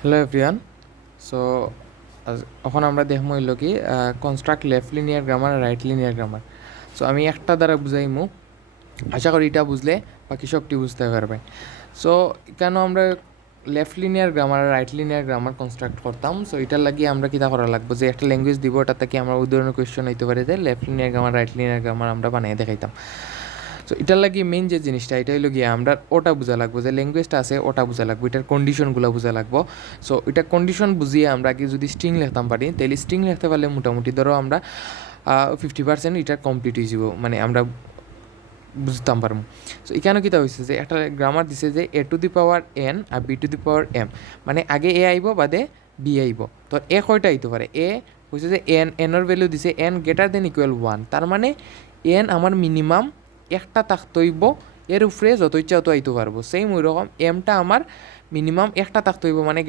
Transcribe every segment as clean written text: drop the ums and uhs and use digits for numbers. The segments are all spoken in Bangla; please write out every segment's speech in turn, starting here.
Hello everyone. সো এখন আমরা দেখবো হইল কি কনস্ট্রাক্ট লেফট লিনিয়ার গ্রামার আর রাইট লিনিয়ার গ্রামার। সো আমি একটা দ্বারা বুঝাইমু, আশা করি এটা বুঝলে বাকি সবটি বুঝতে পারবে। সো কেন আমরা লেফট লিনিয়ার গ্রামার আর রাইট লিনিয়ার গ্রামার কনস্ট্রাক্ট করতাম? সো এটার লাগিয়ে আমরা কীটা করা লাগবো, যে একটা ল্যাঙ্গুয়েজ দিব, ওটা থেকে আমরা উদাহরণের কোয়েশ্চন হইতে পারে যে left linear grammar right linear grammar আমরা বানিয়ে দেখাইতাম। সো এটার লাগি মেইন যে জিনিসটা এটা হলো গিয়ে আমরা ওটা বোঝা লাগবো, যে ল্যাঙ্গুয়েজটা আছে ওটা বোঝা লাগবো, এটার কন্ডিশনগুলো বোঝা লাগবো। সো এটা কন্ডিশন বুঝিয়ে আমরা কি যদি স্ট্রিং লিখতাম পারি, তাহলে স্ট্রিং লিখতে পারলে মোটামুটি ধরো আমরা 50% এটা কমপ্লিট হয়ে যাব, মানে আমরা বুঝতাম পারবো। সো এখানে কীটা হয়েছে যে একটা গ্রামার দিছে যে a⁴n আর b⁴m, মানে আগে এ আইব বাদে বি আইব। তো এ কয়টা আইতে পারে? এ হয়েছে যে এর ভ্যালু দিছে n=1, তার মানে এন আমার মিনিমাম একটা থাকতইব, এর উপরে যত ইচ্ছা অত আইতে পারবো। সেম ওই রকম এমটা আমার মিনিমাম একটা থাকতে হইব, মানে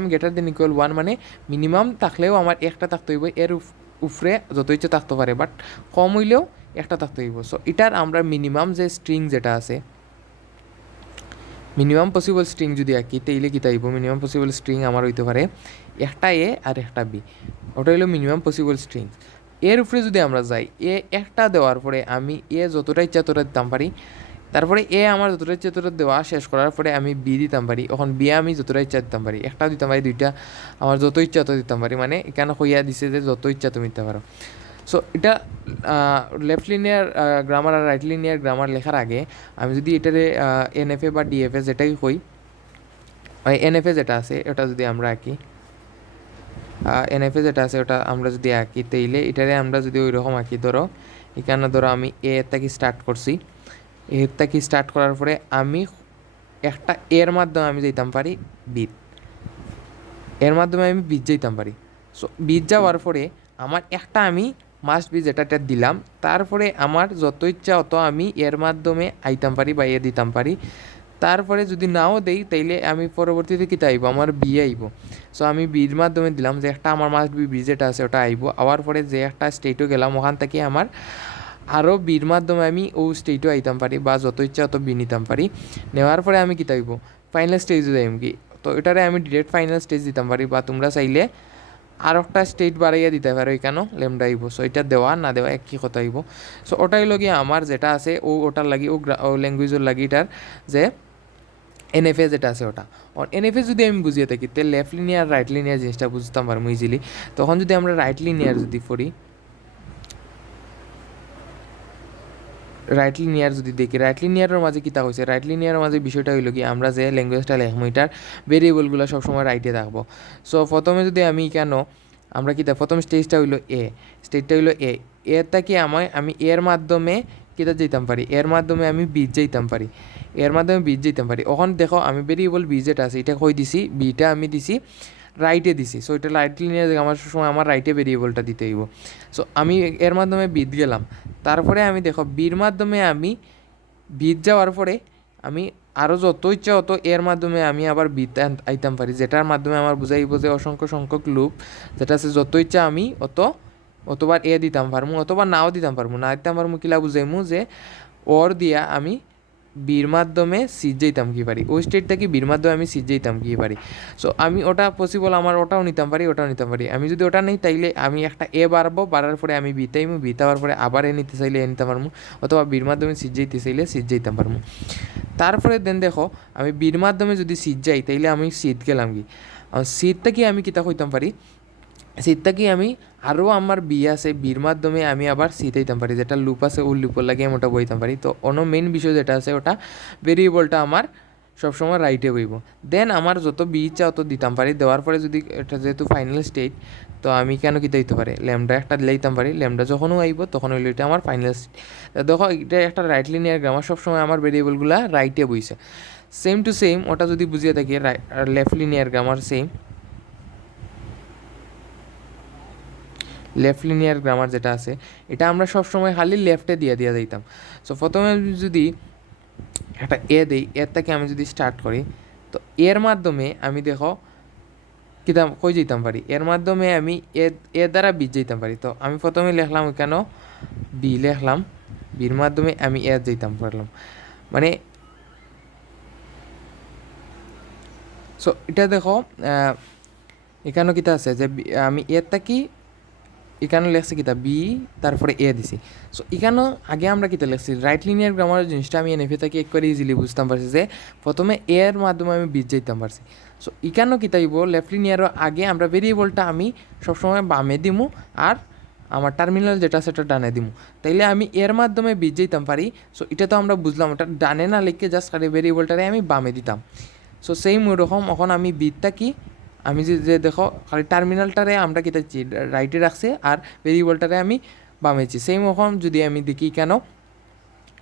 m>1, মানে মিনিমাম থাকলেও আমার একটা থাকতে হইব, এর উপরে যত ইচ্ছা থাকতে পারে, বাট কম হইলেও একটা থাকতে হইব। সো এটার আমরা মিনিমাম যে স্ট্রিং যেটা আছে, মিনিমাম পসিবল স্ট্রিং যদি আঁকি তাইলে কী তাইব? মিনিমাম পসিবল স্ট্রিং আমার হইতে পারে একটা এ আর একটা বি, ওটা হইলো মিনিমাম পসিবল স্ট্রিং। এর উপরে যদি আমরা যাই, এ একটা দেওয়ার পরে আমি এ যতটা ইচ্ছা ততটা দিতাম পারি, তারপরে এ আমার যতটা ইচ্ছা ততটা দেওয়া শেষ করার পরে আমি বি দিতাম পারি। এখন বি আমি যতটা ইচ্ছা দিতাম পারি, একটা দিতাম পারি, দুইটা, আমার যত ইচ্ছা তত দিতাম পারি, মানে এখানে হইয়া দিছে যে যত ইচ্ছা তুমি দিতে পারো। সো এটা লেফট লিনিয়ার গ্রামার আর রাইট লিনিয়ার গ্রামার লেখার আগে আমি যদি এটারে এনএফএ বা ডিএফএ যেটাই হই, এনএফএ যেটা আছে ওটা যদি আমরা আঁকি, এনএফএ যেটা আছে ওটা আমরা যদি আঁকি, তাইলে এটারে আমরা যদি ওই রকম আঁকি, ধরো এখানে ধরো আমি এ থেকে স্টার্ট করছি, এ থেকে স্টার্ট করার পরে আমি একটা এর মাধ্যমে আমি যেতাম পারি বিট, এর মাধ্যমে আমি বিট যেতাম পারি। সো বিট যাওয়ার পরে আমার একটা আমি মাস্ট বি যেটা দিলাম, তারপরে আমার যত ইচ্ছা অত আমি এর মাধ্যমে আইতাম পারি বা এ দিতাম পারি। তারপরে যদি নাও দেই তাইলে আমি পরবর্তীতে কী আইব, আমার বি আইব। সো আমি বির মাধ্যমে দিলাম যে একটা আমার মাস্ট বি যেটা আছে ওটা আইব, আওয়ার পরে যে একটা স্টেটও গেলাম ওখান থেকে আমার আরও বির মাধ্যমে আমি ও স্টেটও আইতাম পারি বা যত ইচ্ছা অত বি নিতাম পারি। নেওয়ার পরে আমি কী আইব, ফাইনাল স্টেজে যাইম কি, তো এটারে আমি ডিরেক্ট ফাইনাল স্টেজ দিতাম পারি, বা তোমরা চাইলে আর একটা স্টেট বাড়াইয়া দিতে পারো, এখানেও ল্যামডা আইব। সো এটা দেওয়া না দেওয়া একই কথা আইব। সো ওটাই লগিয়ে আমার যেটা আছে ওটার লাগি ও ল্যাঙ্গুয়েজের লাগি এটার যে এনএফএ যেটা আছে ওটা। এনএফএ যদি আমি বুঝিয়ে থাকি তাহলে লেফট লিনিয়ার রাইট লিনিয়ার জিনিসটা বুঝতাম পারবো ইজিলি। তখন যদি আমরা রাইট লিনিয়ার যদি পড়ি, রাইট লিনিয়ার যদি দেখি, রাইট লিনিয়ারের মাঝে কীটা হয়েছে, রাইট লিনিয়ারের মাঝে বিষয়টা হইল কি, আমরা যে ল্যাঙ্গুয়েজটা লেখবো এটার ভেরিয়েবলগুলো সবসময় রাইটে থাকবো। সো প্রথমে যদি আমি কেন আমরা কীটা, প্রথম স্টেজটা হইলো এ, স্টেজটা হইলো এ, এরটা কি আমি এর মাধ্যমে কীটা যেতাম পারি, এর মাধ্যমে আমি বীজ যেতাম পারি, এর মাধ্যমে বীজ যেতাম পারি। ওখান দেখো আমি ভেরিয়েবল বি যেটা আছে এটা কই দিছি, বিটা আমি দিছি রাইটে দিছি। সো এটা রাইট লিনিয়ার আমার সময় আমার রাইটে ভেরিয়েবলটা দিতে হইব। সো আমি এর মাধ্যমে বিট গেলাম, তারপরে আমি দেখো বির মাধ্যমে আমি বিট যাওয়ার পরে আমি আরও যত ইচ্ছা অত এর মাধ্যমে আমি আবার বিট আইতাম পারি, যেটার মাধ্যমে আমার বুঝাইব যে অসংখ্য সংখ্যক লুপ যেটা আছে, যত ইচ্ছা আমি অতবার এ দিতাম পারমু, অথবা নাও দিতাম পারমু, না দিতাম পারমু কিলা বুঝাইমু যে ওর দিয়া আমি বির মাধ্যমে সিট যেতাম কি পারি, ওই স্টেট থেকে বির মাধ্যমে আমি সিট যেতাম কি পারি। সো আমি ওটা পসিবল, আমার ওটাও নিতাম পারি ওটাও নিতাম পারি। আমি যদি ওটা নেই তাইলে আমি একটা এ বাড়বো, বাড়ার পরে আমি বিতাইমু, বিতাবার পরে আবার এ নিতে চাইলে এ নিতে পারবো, অথবা বির মাধ্যমে সিট যেতে চাইলে সিট যেতাম পারবো। তারপরে দেন দেখো আমি বির মাধ্যমে যদি সিট যাই তাইলে আমি সিট গেলাম কি, সিটটা কি আমি কিতা হইতাম পারি, সিটটা কি আমি আরও আমার বি আছে, বির মাধ্যমে আমি আবার সিটাইতাম পারি, যেটা লুপ আছে ওই লুপের লাগে আমি ওটা বইতাম পারি। তো অন্য মেইন বিষয় যেটা আছে ওটা ভেরিয়েবলটা আমার সবসময় রাইটে বইব। দেন আমার যত বি ইচ্ছা অত দিতাম পারি, দেওয়ার পরে যদি এটা যেহেতু ফাইনাল স্টেট, তো আমি কেন কী দিতে পারি, ল্যামডা একটা দিলাইতাম পারি, ল্যামডা যখনও আইব তখন হইলো এটা আমার ফাইনাল স্টেট। দেখো এটা একটা রাইট লিনিয়ার গ্রামার, সবসময় আমার ভেরিয়েবলগুলো রাইটে বইছে। সেম টু সেম ওটা যদি বুঝিয়ে থাকি left linear grammar same, left linear grammar যেটা আছে এটা আমরা সবসময় খালি লেফটে দিয়ে দিতাম। সো প্রথমে যদি একটা এ দিই, এর থেকে আমি যদি স্টার্ট করি, তো এর মাধ্যমে আমি দেখো কিতাম কই যেতাম পারি, এর মাধ্যমে আমি এ দ্বারা বি যেতাম পারি। তো আমি প্রথমে লিখলাম কেন বি লিখলাম, বির মাধ্যমে আমি এ যেতাম পারলাম, মানে সো এটা দেখো এখানেও কিতা আছে যে আমি এর থাকি এখানে লেখছি কিতা বি তারপরে এ দিছি। সো এখানেও আগে আমরা কিতা লেখছি রাইট লিনিয়ার গ্রামারের জিনিসটা আমি এনএফে থেকে এক করে ইজিলি বুঝতাম পারছি যে প্রথমে এর মাধ্যমে আমি বীজ যাইতাম পারছি। সো এখানেও কিতা হইব লেফট লিনিয়ারও আগে আমরা ভেরিয়েবলটা আমি সবসময় বামে দিমু আর আমার টার্মিনাল যেটা সেটা ডানে দিমু, তাইলে আমি এর মাধ্যমে বীজ যেতাম পারি। সো এটা তো আমরা বুঝলাম, ওটা ডানে না লিখে জাস্ট খালি ভেরিয়েবলটারে আমি বামে দিতাম। সো সেম ওইরকম এখন আমি বিটটা কি আমি যে দেখো খালি টার্মিনালটারে আমরা কিতাচ্ছি রাইটে রাখছি আর ভেরিয়েবলটারে আমি বামেছি। সেম এখন যদি আমি দেখি কেন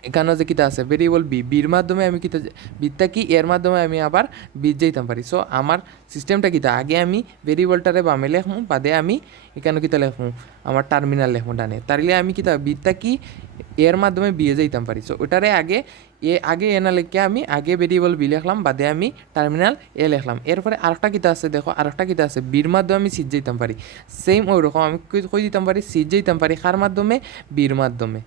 এখানে যে কিতা আছে ভেরিয়েবল বির মাধ্যমে আমি কিতা বিটটা কি এর মাধ্যমে আমি আবার বীজ যাইতাম পারি। সো আমার সিস্টেমটা কিতা আগে আমি ভেরিয়েবলটারে বামে লেখমু, বাদে আমি এখানে কিতা লেখমু আমার টার্মিনাল লেখমু ডানে, তাহলে আমি কিতা বিটটা কি এর মাধ্যমে বিয়ে যাইতাম পারি। সো ওটারে আগে এ না লিখে আমি আগে ভেরিয়েবল বি লিখলাম, বাদে আমি টার্মিনাল এ লিখলাম। এরপরে আরেকটা কিতা আছে দেখো, আরেকটা কিতা আছে বির মাধ্যমে আমি সিট যাইতাম পারি। সেম ওই রকম আমি কই দিতাম পারি সিট যাইতাম পারি কার মাধ্যমে বির মাধ্যমে।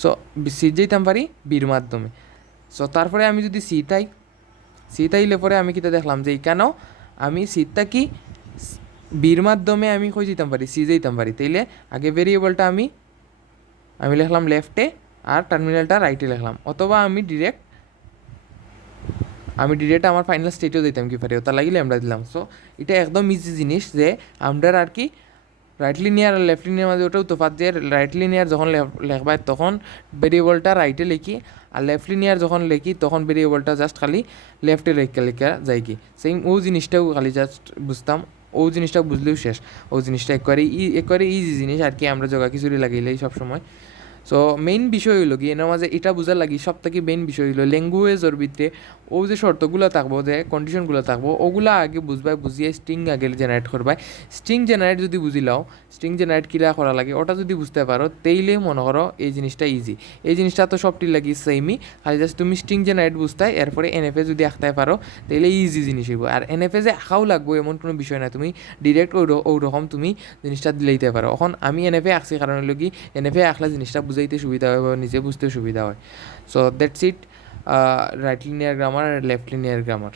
সো সিট যাইতাম পারি বির মাধ্যমে। সো তারপরে আমি যদি সিটাইলে পরে আমি কিতা দেখলাম যে এখানেও আমি সিটটা কি বির মাধ্যমে আমি কই যেতাম পারি সি যাইতাম পারি। তাইলে আগে ভেরিয়েবলটা আমি লিখলাম লেফটে আর টার্মিনালটা রাইটে লিখলাম, অথবা আমি ডিরেক্ট আমার ফাইনাল স্টেটেও দিতাম কি পারি, ওটা লাগিলে আমরা দিলাম। সো এটা একদম ইজি জিনিস যে আমরা আর কি রাইট লিনিয়ার আর লেফট লিনিয়ার মাঝে ওটাও তোফাত যে রাইট লিনিয়ার যখন লেখবাই তখন ভেরিয়েবলটা রাইটে লিখি, আর লেফট লিনিয়ার যখন লিখি তখন ভেরিয়েবলটা জাস্ট খালি লেফটে লেখা যায় কি। সেম ও জিনিসটাও খালি জাস্ট বুঝতাম, ও জিনিসটা বুঝলেও শেষ। ও জিনিসটা একবারে ইজি জিনিস আর কি, আমরা জগা খিচুড়ি লাগাইলেই সবসময়। সো মেইন বিষয় হইল কি এর মাঝে এটা বোঝার লাগি সব থেকে মেইন বিষয় হইল ল্যাঙ্গুয়েজের ভিতরে ও যে শর্তগুলো থাকবো যে কন্ডিশনগুলো থাকবো ওগুলা আগে বুঝবাই, বুঝিয়ে স্ট্রিং আগে জেনারেট করবাই। স্ট্রিং জেনারেট যদি বুঝিলাও স্ট্রিং জেনারেট কিরা করা লাগে ওটা যদি বুঝতে পারো তেইলে মনে করো এই জিনিসটা ইজি। এই জিনিসটা তো সবটি লাগি সেমই, খালি জাস্ট তুমি স্ট্রিং জেনারেট বুঝতাই এরপরে এনএফএ যদি আঁকতে পারো তাইলে ইজি জিনিস হইব। আর এনএফএ যে আঁকাও লাগবো এমন কোনো বিষয় না, তুমি ডিরেক্ট ওরকম তুমি জিনিসটা দিলেইতে পারো। এখন আমি এনএফএ আঁকছি কারণ হলো কি এনএফএ আঁকলে জিনিসটা বুঝাইতে সুবিধা হয় বা নিজে বুঝতে সুবিধা হয়। So that's it right linear grammar আর লেফট লিনিয়ার গ্রামার।